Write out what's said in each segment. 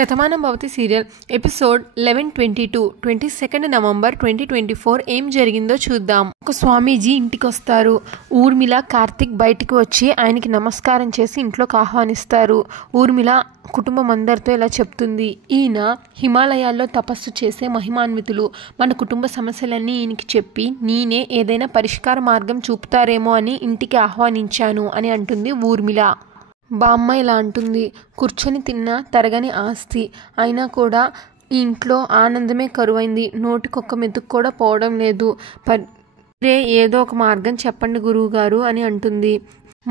Shatamanam Bhavati serial episode 1122 22 November 2024 ఏం జరిగిందో చూద్దాం. ఒక స్వామీజీ ఇంటికి వస్తారు. ఊర్మిళ కార్తిక్ బయటికి వచ్చి ఆయనకి నమస్కారం చేసి ఇంట్లోకి ఆహ్వానిస్తారు. ఊర్మిళ కుటుంబం అందరితో ఇలా చెప్తుంది, ఈయన హిమాలయాల్లో తపస్సు చేసే మహిమాన్వితులు. మన కుటుంబ సమస్యలన్నీ ఈయనకి చెప్పి నేనే ఏదైనా పరిష్కార మార్గం చూపుతారేమో అని ఇంటికి ఆహ్వానించాను అని అంటుంది ఊర్మిళ. బామ్మ ఇలా అంటుంది, కూర్చొని తిన్నా తరగని ఆస్తి అయినా కూడా ఈ ఇంట్లో ఆనందమే కరువైంది. నోటికొక్క మెతుకు కూడా పోవడం లేదు. ఏదో ఒక మార్గం చెప్పండి గురువుగారు అని అంటుంది.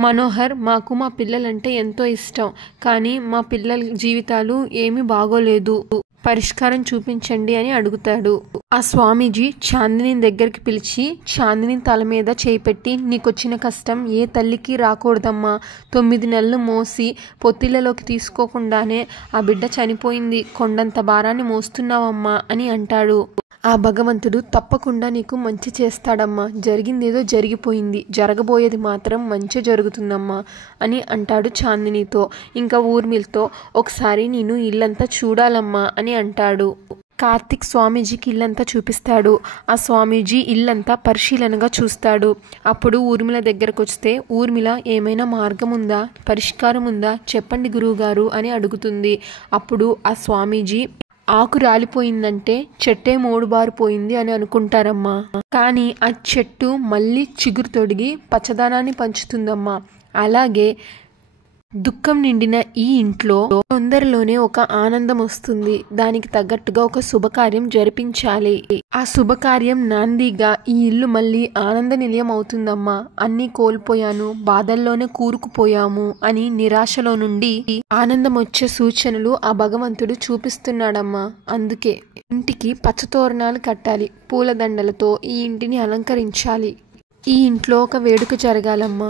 మనోహర్, మాకు మా పిల్లలంటే ఎంతో ఇష్టం, కానీ మా పిల్లల జీవితాలు ఏమీ బాగోలేదు. పరిష్కారం చూపించండి అని అడుగుతాడు. ఆ స్వామీజీ చాందిని దగ్గరికి పిలిచి చాందిని తల మీద చేయి పెట్టి, నీకొచ్చిన కష్టం ఏ తల్లికి రాకూడదమ్మా. 9 నెలలు మోసి పొత్తిళ్లలోకి తీసుకోకుండానే ఆ బిడ్డ చనిపోయింది. కొండంత భారాన్ని మోస్తున్నావమ్మా అని అంటాడు. ఆ భగవంతుడు తప్పకుండా నీకు మంచి చేస్తాడమ్మా. జరిగిందేదో జరిగిపోయింది, జరగబోయేది మాత్రం మంచి జరుగుతుందమ్మా అని అంటాడు చాందినితో. ఇంకా ఊర్మిళతో, ఒకసారి నేను ఇల్లంతా చూడాలమ్మా అని అంటాడు. కార్తిక్ స్వామీజీకి ఇల్లంతా చూపిస్తాడు. ఆ స్వామీజీ ఇల్లంతా పరిశీలనగా చూస్తాడు. అప్పుడు ఊర్మిళ దగ్గరకు వస్తే, ఊర్మిళ ఏమైనా మార్గం ఉందా, పరిష్కారం ఉందా, చెప్పండి గురువుగారు అని అడుగుతుంది. అప్పుడు ఆ స్వామీజీ, ఆకు రాలిపోయిందంటే చెట్టే మూడుబారిపోయింది అని అనుకుంటారమ్మా, కానీ ఆ చెట్టు మళ్ళీ చిగురు తొడిగి పచ్చదనాన్ని పంచుతుందమ్మా. అలాగే దుఃఖం నిండిన ఈ ఇంట్లో తొందరలోనే ఒక ఆనందం వస్తుంది. దానికి తగ్గట్టుగా ఒక శుభకార్యం జరిపించాలి. ఆ శుభకార్యం నాందిగా ఈ ఇల్లు మళ్ళీ ఆనంద నిలయం అవుతుందమ్మా. అన్నీ కోల్పోయాను, బాధల్లోనే కూరుకుపోయాము అని నిరాశలో నుండి ఆనందం వచ్చే సూచనలు ఆ భగవంతుడు చూపిస్తున్నాడమ్మా. అందుకే ఇంటికి పచ్చతోరణాలు కట్టాలి, పూలదండలతో ఈ ఇంటిని అలంకరించాలి. ఈ ఇంట్లో ఒక వేడుక జరగాలమ్మా.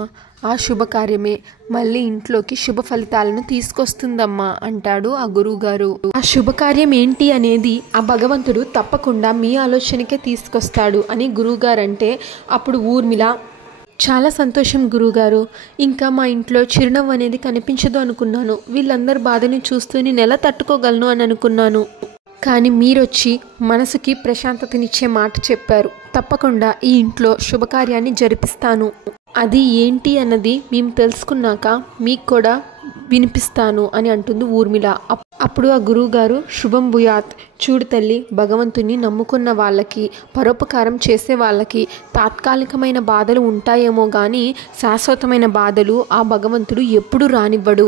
ఆ శుభకార్యమే మళ్ళీ ఇంట్లోకి శుభ ఫలితాలను తీసుకొస్తుందమ్మా అంటాడు ఆ గురువుగారు. ఆ శుభకార్యం ఏంటి అనేది ఆ భగవంతుడు తప్పకుండా మీ ఆలోచనకే తీసుకొస్తాడు అని గురువుగారు అంటే, అప్పుడు ఊర్మిళ, చాలా సంతోషం గురువుగారు. ఇంకా మా ఇంట్లో చిరునవ్వు అనేది కనిపించదు అనుకున్నాను. వీళ్ళందరి బాధని చూస్తూ నేను ఎలా తట్టుకోగలను అని అనుకున్నాను. కానీ మీరొచ్చి మనసుకి ప్రశాంతతనిచ్చే మాట చెప్పారు. తప్పకుండా ఈ ఇంట్లో శుభకార్యాన్ని జరిపిస్తాను. అది ఏంటి అన్నది మేము తెలుసుకున్నాక మీకు కూడా వినిపిస్తాను అని అంటుంది ఊర్మిళ. అప్పుడు ఆ గురువుగారు, శుభం భూయాత్. చూడు తల్లి, భగవంతుని నమ్ముకున్న వాళ్ళకి, పరోపకారం చేసే వాళ్ళకి తాత్కాలికమైన బాధలు ఉంటాయేమో కానీ శాశ్వతమైన బాధలు ఆ భగవంతుడు ఎప్పుడూ రానివ్వడు.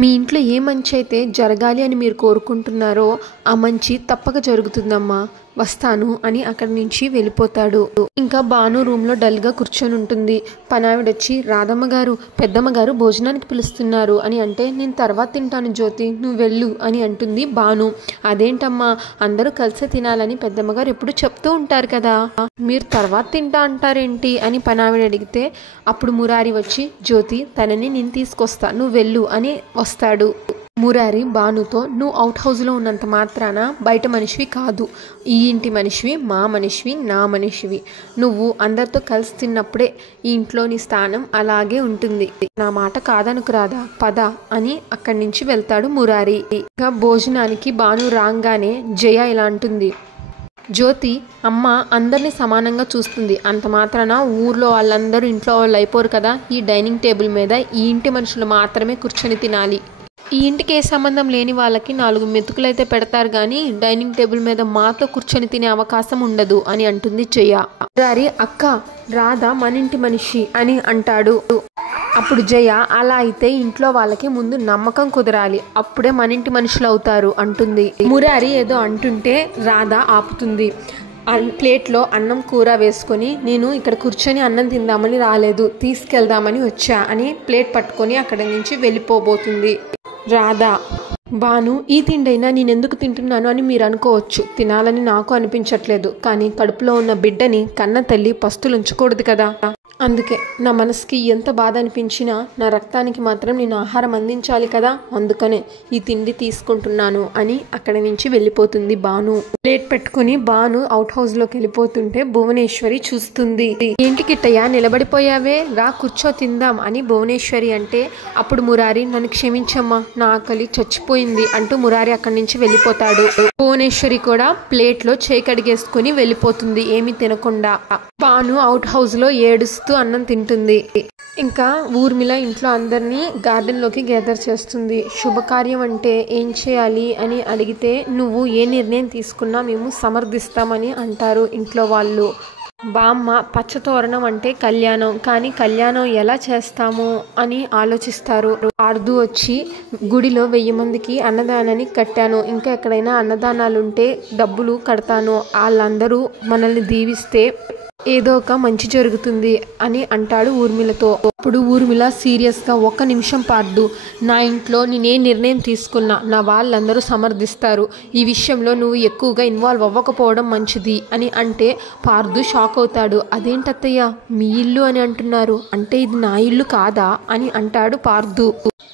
మీ ఇంట్లో ఏ మంచి అయితే జరగాలి అని మీరు కోరుకుంటున్నారో ఆ మంచి తప్పక జరుగుతుందమ్మా. వస్తాను అని అక్కడి నుంచి వెళ్ళిపోతాడు. ఇంకా భాను రూమ్లో డల్గా కూర్చొని ఉంటుంది. పనావిడొచ్చి, రాధమ్మ గారు, పెద్దమ్మ గారు భోజనానికి పిలుస్తున్నారు అని అంటే, నేను తర్వాత తింటాను జ్యోతి, నువ్వు వెళ్ళు అని అంటుంది భాను. అదేంటమ్మా, అందరూ కలిసే తినాలని పెద్దమ్మ గారు ఎప్పుడు చెప్తూ ఉంటారు కదా, మీరు తర్వాత తింటా అంటారేంటి అని పనావిడ అడిగితే, అప్పుడు మురారి వచ్చి, జ్యోతి తనని నేను తీసుకొస్తా, నువ్వు వెళ్ళు అని వస్తాడు. మురారి భానుతో, నువ్వు అవుట్ హౌస్లో ఉన్నంత మాత్రాన బయట మనిషివి కాదు, ఈ ఇంటి మనిషివి, మా మనిషివి, నా మనిషివి. నువ్వు అందరితో కలిసి తిన్నప్పుడే ఈ ఇంట్లో నీ స్థానం అలాగే ఉంటుంది. నా మాట కాదనుకు రాదా, పద అని అక్కడి నుంచి వెళ్తాడు మురారి. ఇంకా భోజనానికి భాను రాగానే జయ ఇలా అంటుంది, జ్యోతి అమ్మ అందరినీ సమానంగా చూస్తుంది, అంత మాత్రాన ఊర్లో వాళ్ళందరూ ఇంట్లో వాళ్ళు అయిపోరు కదా. ఈ డైనింగ్ టేబుల్ మీద ఈ ఇంటి మనుషులు మాత్రమే కూర్చొని తినాలి. ఈ ఇంటికి ఏ సంబంధం లేని వాళ్ళకి 4 మెతుకులు అయితే పెడతారు కానీ డైనింగ్ టేబుల్ మీద మాతో కూర్చొని తినే అవకాశం ఉండదు అని అంటుంది జయ. మురారి, అక్క, రాధ మన ఇంటి మనిషి అని అంటాడు. అప్పుడు జయ, అలా అయితే ఇంట్లో వాళ్ళకి ముందు నమ్మకం కుదరాలి, అప్పుడే మన ఇంటి మనుషులు అవుతారు అంటుంది. మురారి ఏదో అంటుంటే రాధ ఆపుతుంది. ప్లేట్లో అన్నం కూర వేసుకొని, నేను ఇక్కడ కూర్చొని అన్నం తిందామని రాలేదు, తీసుకెళ్దామని వచ్చా అని ప్లేట్ పట్టుకొని అక్కడి నుంచి వెళ్ళిపోబోతుంది రాధ. భాను, ఈ తిండైనా నేనెందుకు తింటున్నాను అని మీరు అనుకోవచ్చు, తినాలని నాకు అనిపించట్లేదు, కానీ కడుపులో ఉన్న బిడ్డని కన్న తల్లి పస్తులుంచకూడదు కదా అందుకే నా మనసుకి ఎంత బాధ అనిపించినా నా రక్తానికి మాత్రం నేను ఆహారం అందించాలి కదా, అందుకనే ఈ తిండి తీసుకుంటున్నాను అని అక్కడి నుంచి వెళ్ళిపోతుంది భాను. ప్లేట్ పెట్టుకుని భాను అవుట్ హౌస్లోకి వెళ్ళిపోతుంటే భువనేశ్వరి చూస్తుంది. ఏంటి కిట్టయ్య నిలబడిపోయావే, రా కూర్చో తిందాం అని భువనేశ్వరి అంటే అప్పుడు మురారి నన్ను క్షమించమ్మా, నా ఆకలి చచ్చిపోయింది అంటూ మురారి అక్కడి నుంచి వెళ్ళిపోతాడు. భువనేశ్వరి కూడా ప్లేట్లో చేయి కడిగేసుకుని వెళ్ళిపోతుంది ఏమీ తినకుండా. భాను అవుట్ హౌస్లో ఏడుస్తూ అన్నం తింటుంది. ఇంకా ఊర్మిళ ఇంట్లో అందరినీ గార్డెన్లోకి గ్యాదర్ చేస్తుంది. శుభకార్యం అంటే ఏం చేయాలి అని అడిగితే నువ్వు ఏ నిర్ణయం తీసుకున్నా మేము సమర్థిస్తామని అంటారు ఇంట్లో వాళ్ళు. బామ్మ పచ్చతోరణం అంటే కళ్యాణం, కానీ కళ్యాణం ఎలా చేస్తాము అని ఆలోచిస్తారు. పార్దు వచ్చి గుడిలో 1000 మందికి అన్నదానాన్ని కట్టాను, ఇంకా ఎక్కడైనా అన్నదానాలుంటే డబ్బులు కడతాను, వాళ్ళందరూ మనల్ని దీవిస్తే ఏదో ఒక మంచి జరుగుతుంది అని అంటాడు ఊర్మిళతో. అప్పుడు ఊర్మిళ సీరియస్గా, ఒక్క నిమిషం పార్దు, నా ఇంట్లో నేనే నిర్ణయం తీసుకున్నా నా వాళ్ళందరూ సమర్థిస్తారు, ఈ విషయంలో నువ్వు ఎక్కువగా ఇన్వాల్వ్ అవ్వకపోవడం మంచిది అని అంటే పార్దు షాక్ అవుతాడు. అదేంటత్తయ్య మీ ఇల్లు అని అంటున్నారు, అంటే ఇది నా ఇల్లు కాదా అని అంటాడు పార్దు.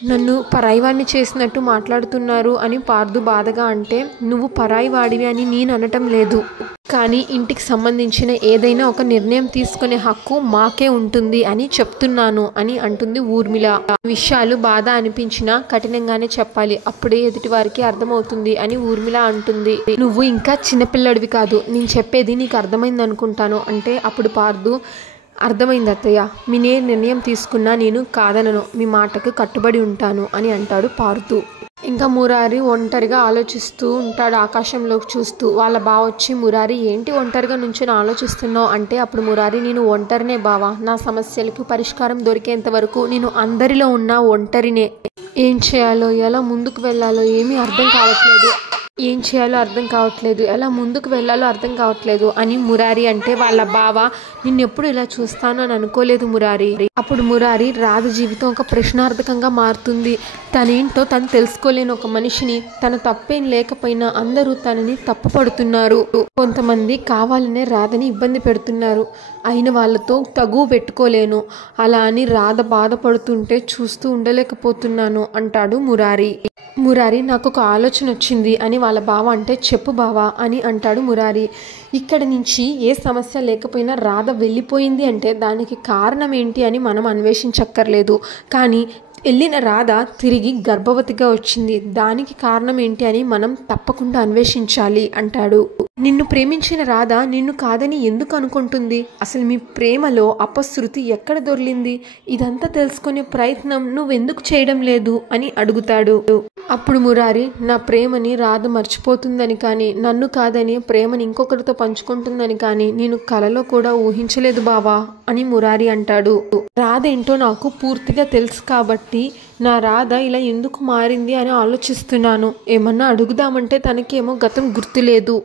నన్ను పరాయివాడిని చేసినట్టు మాట్లాడుతున్నారు అని పార్దు బాధగా అంటే, నువ్వు పరాయివాడివి అని నేను అనటం లేదు, కానీ ఇంటికి సంబంధించిన ఏదైనా ఒక నిర్ణయం తీసుకునే హక్కు మాకే ఉంటుంది అని చెప్తున్నాను అని అంటుంది ఊర్మిళ. విషయాలు బాధ అనిపించినా కఠినంగానే చెప్పాలి, అప్పుడే ఎదుటి వారికి అర్థమవుతుంది అని ఊర్మిళ అంటుంది. నువ్వు ఇంకా చిన్నపిల్లడివి కాదు, నేను చెప్పేది నీకు అర్థమైంది అనుకుంటాను అంటే అప్పుడు పార్దు, అర్థమైంది అత్తయ్య, మీనే నిర్ణయం తీసుకున్నా నేను కాదనను, మీ మాటకు కట్టుబడి ఉంటాను అని అంటాడు పార్దు. ఇంకా మురారి ఒంటరిగా ఆలోచిస్తూ ఉంటాడు ఆకాశంలోకి చూస్తూ. వాళ్ళ బావ వచ్చి, మురారి ఏంటి ఒంటరిగా నుంచొని ఆలోచిస్తున్నావు అంటే అప్పుడు మురారి, నేను ఒంటరినే బావా, నా సమస్యలకు పరిష్కారం దొరికేంత వరకు నేను అందరిలో ఉన్న ఒంటరినే, ఏం చేయాలో ఎలా ముందుకు వెళ్ళాలో ఏమీ అర్థం కావట్లేదు, ఏం చేయాలో అర్థం కావట్లేదు, ఎలా ముందుకు వెళ్ళాలో అర్థం కావట్లేదు అని మురారి అంటే వాళ్ళ బావ, నిన్నెప్పుడు ఇలా చూస్తాను అని అనుకోలేదు మురారి. అప్పుడు మురారి, రాధ జీవితం ఒక ప్రశ్నార్థకంగా మారుతుంది, తనేంటో తను తెలుసుకోలేని ఒక మనిషిని, తన తప్పేం లేకపోయినా అందరూ తనని తప్పుపడుతున్నారు, కొంతమంది కావాలనే రాధని ఇబ్బంది పెడుతున్నారు, అయిన వాళ్ళతో తగువ పెట్టుకోలేను, అలా అని రాధ బాధపడుతుంటే చూస్తూ ఉండలేకపోతున్నాను అంటాడు మురారి. మురారి, నాకు ఒక ఆలోచన వచ్చింది అని వాళ్ళ బావ అంటే, చెప్పు బావా అని అంటాడు మురారి. ఇక్కడి నుంచి ఏ సమస్య లేకపోయినా రాధ వెళ్ళిపోయింది అంటే దానికి కారణం ఏంటి అని మనం అన్వేషించక్కర్లేదు, కానీ వెళ్ళిన రాధ తిరిగి గర్భవతిగా వచ్చింది, దానికి కారణం ఏంటి అని మనం తప్పకుండా అన్వేషించాలి అంటాడు. నిన్ను ప్రేమించిన రాధ నిన్ను కాదని ఎందుకు అనుకుంటుంది, అసలు మీ ప్రేమలో అపశృతి ఎక్కడ దొర్లింది, ఇదంతా తెలుసుకునే ప్రయత్నం నువ్వెందుకు చేయడం లేదు అని అడుగుతాడు. అప్పుడు మురారి, నా ప్రేమని రాధ మర్చిపోతుందని కానీ నన్ను కాదని ప్రేమని ఇంకొకరితో పంచుకుంటుందని కానీ నేను కలలో కూడా ఊహించలేదు బావా అని మురారి అంటాడు. రాధ ఏంటో నాకు పూర్తిగా తెలుసు కాబట్టి నా రాధ ఇలా ఎందుకు మారింది అని ఆలోచిస్తున్నాను, ఏమన్నా అడుగుదామంటే తనకేమో గతం గుర్తులేదు,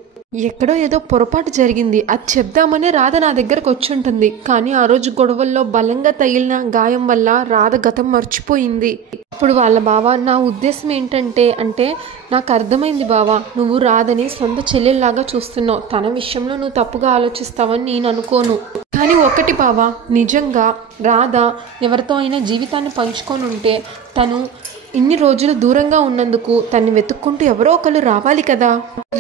ఎక్కడో ఏదో పొరపాటు జరిగింది, అది చెప్దామనే రాధ నా దగ్గరకు వచ్చి ఉంటుంది, కానీ ఆ రోజు గొడవల్లో బలంగా తగిలిన గాయం వల్ల రాధ గతం మర్చిపోయింది. అప్పుడు వాళ్ళ బావ, నా ఉద్దేశం ఏంటంటే అంటే నాకు అర్థమైంది బావా, నువ్వు రాధని సొంత చెల్లెల్లాగా చూస్తున్నావు, తన విషయంలో నువ్వు తప్పుగా ఆలోచిస్తావని నేను అనుకోను, కానీ ఒకటి బావా, నిజంగా రాధ ఎవరితో అయినా జీవితాన్ని పంచుకొని ఉంటే తను ఇన్ని రోజులు దూరంగా ఉన్నందుకు తన్ని వెతుక్కుంటూ ఎవరో ఒకరు రావాలి కదా,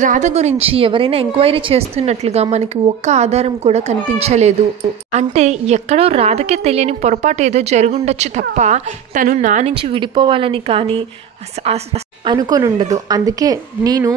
రాధ గురించి ఎవరైనా ఎంక్వైరీ చేస్తున్నట్లుగా మనకి ఒక్క ఆధారం కూడా కనిపించలేదు, అంటే ఎక్కడో రాధకే తెలియని పొరపాటు ఏదో జరుగుండొచ్చు తప్ప తను నా నుంచి విడిపోవాలని కానీ అనుకొని ఉండదు, అందుకే నేను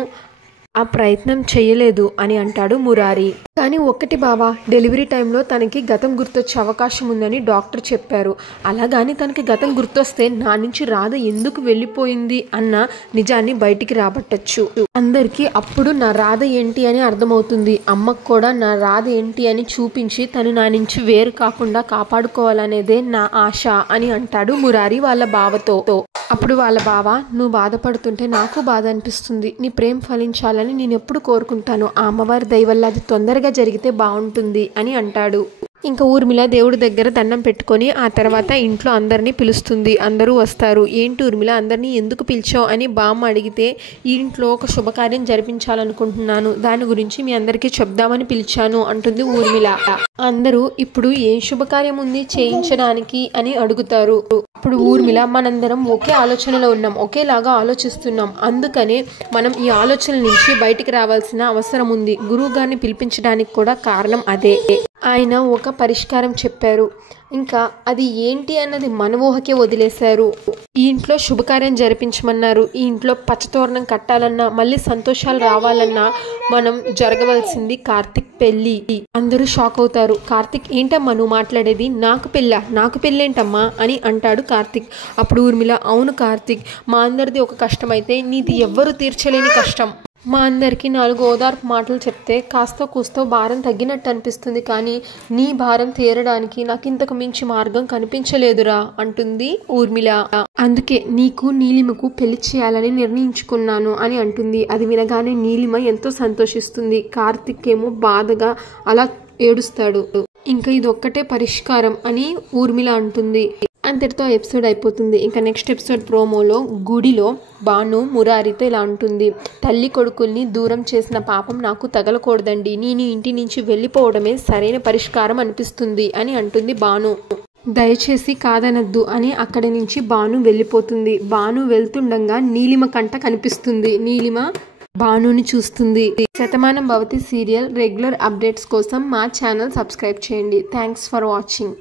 ఆ ప్రయత్నం చేయలేదు అని అంటాడు మురారి. కానీ ఒక్కటి బావా, డెలివరీ టైంలో తనకి గతం గుర్తొచ్చే అవకాశం ఉందని డాక్టర్ చెప్పారు, అలాగాని తనకి గతం గుర్తొస్తే నా నుంచి రాధ ఎందుకు వెళ్ళిపోయింది అన్న నిజాన్ని బయటికి రాబట్టచ్చు, అందరికీ అప్పుడు నా రాధ ఏంటి అని అర్థమవుతుంది, అమ్మకు కూడా నా రాధ ఏంటి అని చూపించి తను నా నుంచి వేరు కాకుండా కాపాడుకోవాలనేదే నా ఆశ అని అంటాడు మురారి వాళ్ళ బావతో. అప్పుడు వాళ్ళ బావ, నువ్వు బాధపడుతుంటే నాకు బాధ అనిపిస్తుంది, నీ ప్రేమ ఫలించాలని నేను ఎప్పుడు కోరుకుంటాను, ఆ అమ్మవారి దయ వల్ల అది తొందరగా జరిగితే బాగుంటుంది అని అంటాడు. ఇంకా ఊర్మిళ దేవుడి దగ్గర దండం పెట్టుకొని ఆ తర్వాత ఇంట్లో అందరినీ పిలుస్తుంది. అందరూ వస్తారు. ఏంటి ఊర్మిళ అందరినీ ఎందుకు పిలిచావు అని బామ్మ అడిగితే, ఈ ఇంట్లో ఒక శుభకార్యం జరిపించాలనుకుంటున్నాను, దాని గురించి మీ అందరికీ చెప్దామని పిలిచాను అంటుంది ఊర్మిళ. అందరూ ఇప్పుడు ఏం శుభకార్యం ఉంది చేయించడానికి అని అడుగుతారు. అప్పుడు ఊర్మిళ, మనందరం ఒకే ఆలోచనలో ఉన్నాం, ఒకేలాగా ఆలోచిస్తున్నాం, అందుకనే మనం ఈ ఆలోచనల నుంచి బయటికి రావాల్సిన అవసరం ఉంది. గురువు గారిని పిలిపించడానికి కూడా కారణం అదే. ఆయన ఒక పరిష్కారం చెప్పారు. ఇంకా అది ఏంటి అన్నది మన ఊహకే వదిలేశారు. ఈ ఇంట్లో శుభకార్యం జరిపించమన్నారు. ఈ ఇంట్లో పచ్చతోరణం కట్టాలన్నా, మళ్ళీ సంతోషాలు రావాలన్నా మనం జరగవలసింది కార్తిక్ పెళ్ళి. అందరూ షాక్ అవుతారు. కార్తిక్, ఏంటమ్మా నువ్వు మాట్లాడేది? నాకు పెళ్ళేంటమ్మా అని అంటాడు కార్తిక్. అప్పుడు ఊర్మిళ, అవును కార్తిక్, మా అందరిది ఒక కష్టం అయితే నీది ఎవ్వరూ తీర్చలేని కష్టం. మా అందరికీ 4 ఓదార్పు మాటలు చెప్తే కాస్త కూస్తో భారం తగ్గినట్టు అనిపిస్తుంది, కానీ నీ భారం తీరడానికి నాకు ఇంతకు మించి మార్గం కనిపించలేదురా అంటుంది ఊర్మిళ. అందుకే నీకు నీలిమకు పెళ్లి చేయాలని నిర్ణయించుకున్నాను అని అంటుంది. అది వినగానే నీలిమ ఎంతో సంతోషిస్తుంది. కార్తిక్ ఏమో బాధగా అలా ఏడుస్తాడు. ఇంకా ఇదొక్కటే పరిష్కారం అని ఊర్మిళ అంటుంది. అంతటితో ఎపిసోడ్ అయిపోతుంది. ఇంకా నెక్స్ట్ ఎపిసోడ్ ప్రోమోలో గుడిలో బాను మురారితో ఇలా అంటుంది, తల్లి కొడుకుల్ని దూరం చేసిన పాపం నాకు తగలకూడదండి, నేను ఇంటి నుంచి వెళ్ళిపోవడమే సరైన పరిష్కారం అనిపిస్తుంది అని అంటుంది బాను. దయచేసి కాదనద్దు అని అక్కడి నుంచి బాను వెళ్ళిపోతుంది. బాను వెళ్తుండగా నీలిమ కంట కనిపిస్తుంది. నీలిమ బానుని చూస్తుంది. Shatamanam Bhavati serial regular updates కోసం మా ఛానల్ సబ్స్క్రైబ్ చేయండి. Thanks for watching.